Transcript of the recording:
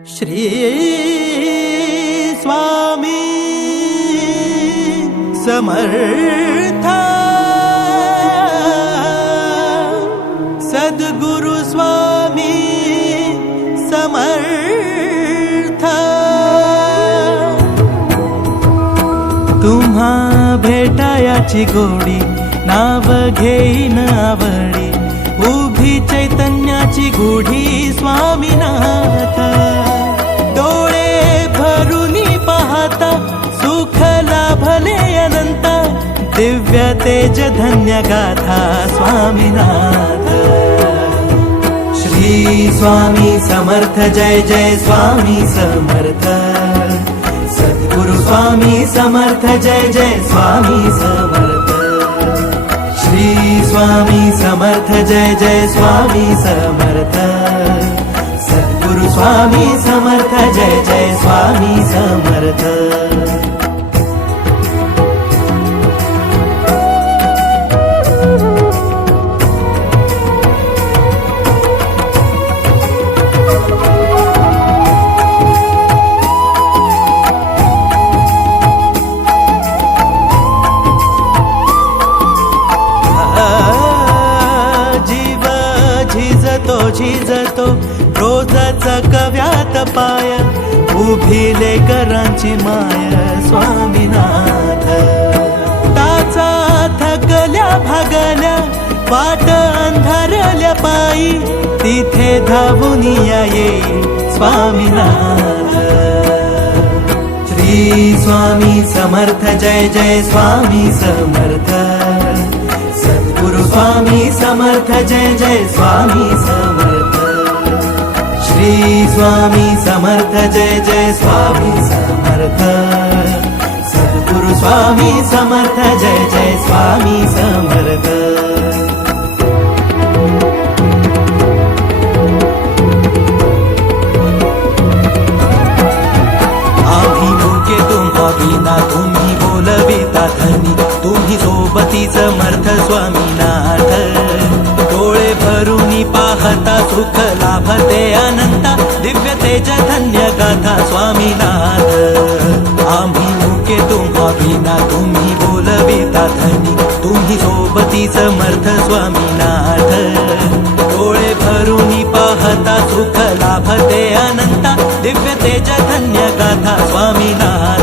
श्री स्वामी समर्थ सद्गुरु स्वामी समर्थ। तुम्हा भेटायाची गोडी नाव घेईन आवडी, उभी चैतन्याची गुढी स्वामीनाथ। डोळे भरूनी पाहता सुख लाभले अनंत, दिव्य तेज धन्य गाथा स्वामीनाथ। श्री स्वामी समर्थ जय जय स्वामी समर्थ, सद्गुरु स्वामी समर्थ जय जय स्वामी समर्थ। श्री स्वामी समर्थ जय जय स्वामी समर्थ, सद्गुरु स्वामी समर्थ जय जय स्वामी समर्थ। झिजतो रोजच कव्यात पाय, उभिले करांची माय स्वामीनाथ। टाचा थकल्या भागल्या वाट अंधारल्या पायी, तिथे धावून ये स्वामीनाथ। श्री स्वामी समर्थ जय जय स्वामी समर्थ, सद्गुरु स्वामी समर्थ जय जय स्वामी समर्थ। श्री स्वामी समर्थ जय जय स्वामी समर्थ, सद्गुरु स्वामी समर्थ जय जय स्वामी समर्थ। आम्ही मुके तुम्हा विना तुम्ही बोलविता धनी, तुम्ही सोबतीच समर्थ स्वामीनाथ। डोळे भरूनी पाहता सुख लाभते अनंत, दिव्य तेज धन्य गाथा स्वामीनाथ। आम्ही मुके तुम्हा विना तुम्ही बोलविता धनी, तुम्ही सोबतीच समर्थ स्वामीनाथ। डोळे भरूनी पाहता सुख लाभते अनंत, दिव्य तेज धन्य गाथा स्वामीनाथ।